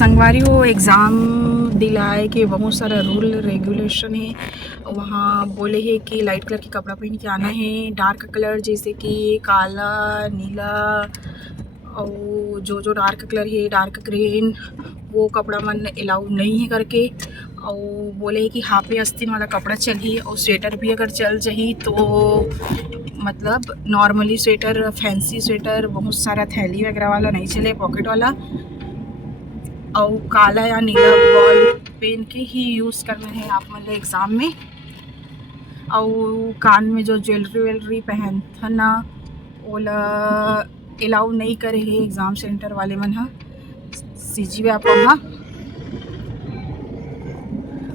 संगवारी हो एग्ज़ाम दिलाए कि बहुत सारा रूल रेगुलेशन है। वहाँ बोले है कि लाइट कलर के कपड़ा पहन के आना है, डार्क कलर जैसे कि काला, नीला और जो डार्क कलर है, डार्क ग्रीन, वो कपड़ा मन अलाउ नहीं है करके। और बोले है कि हाफ आस्तीन वाला कपड़ा चलिए और स्वेटर भी अगर चल जाही तो मतलब नॉर्मली स्वेटर, फैंसी स्वेटर, बहुत सारा थैली वगैरह वाला नहीं चले, पॉकेट वाला। और काला या नीला बॉल पेन के ही यूज़ करना है आप मतलब एग्ज़ाम में। और कान में जो ज्वेलरी वेलरी पहनता ना वो अलाउ नहीं करे है एग्ज़ाम सेंटर वाले मन। हाँ सीजी आप वहाँ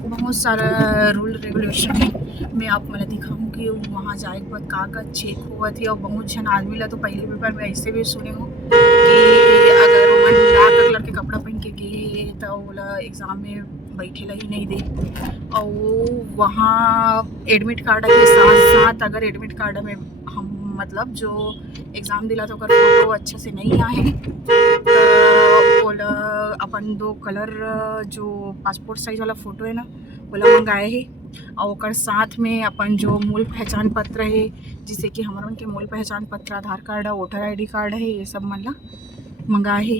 बहुत सारा रूल रेगुलेशन है। मैं आप मैंने दिखाऊँ कि वहाँ जाए के बाद का चेक हुआ थी। और बहुत जन आदमी ला तो पहले पेपर में ऐसे भी सुने हो कि अगर वो डार्क कलर के कपड़ा पहन के गए तो वो एग्ज़ाम में बैठे ही नहीं दे। और वहाँ एडमिट कार्ड के साथ साथ अगर एडमिट कार्ड में हम मतलब जो एग्ज़ाम दिला तो अगर फ़ोटो अच्छा से नहीं आए तो अपन 2 कलर जो पासपोर्ट साइज वाला फ़ोटो है ना वो मंगाए है। और साथ में अपन जो मूल पहचान पत्र है जिससे कि हमारे के मूल पहचान पत्र, आधार कार्ड, वोटर ID कार्ड है, ये सब मन ला मंगाए है।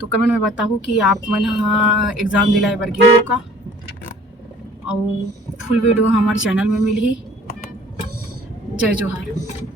तो कमेंट में बताओ कि आप मन एग्ज़ाम दिलाए बर गए हो का। और फुल वीडियो हमारे चैनल में मिली। जय जोहार।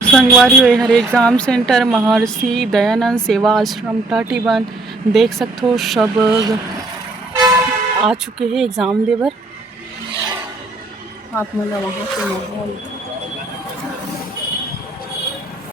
संगवारी हुए हर एग्ज़ाम सेंटर महर्षि दयानंद सेवा आश्रम टाटीबंध देख सकते हो। सब आ चुके हैं एग्ज़ाम देवर। आप मतलब वहाँ से माहौल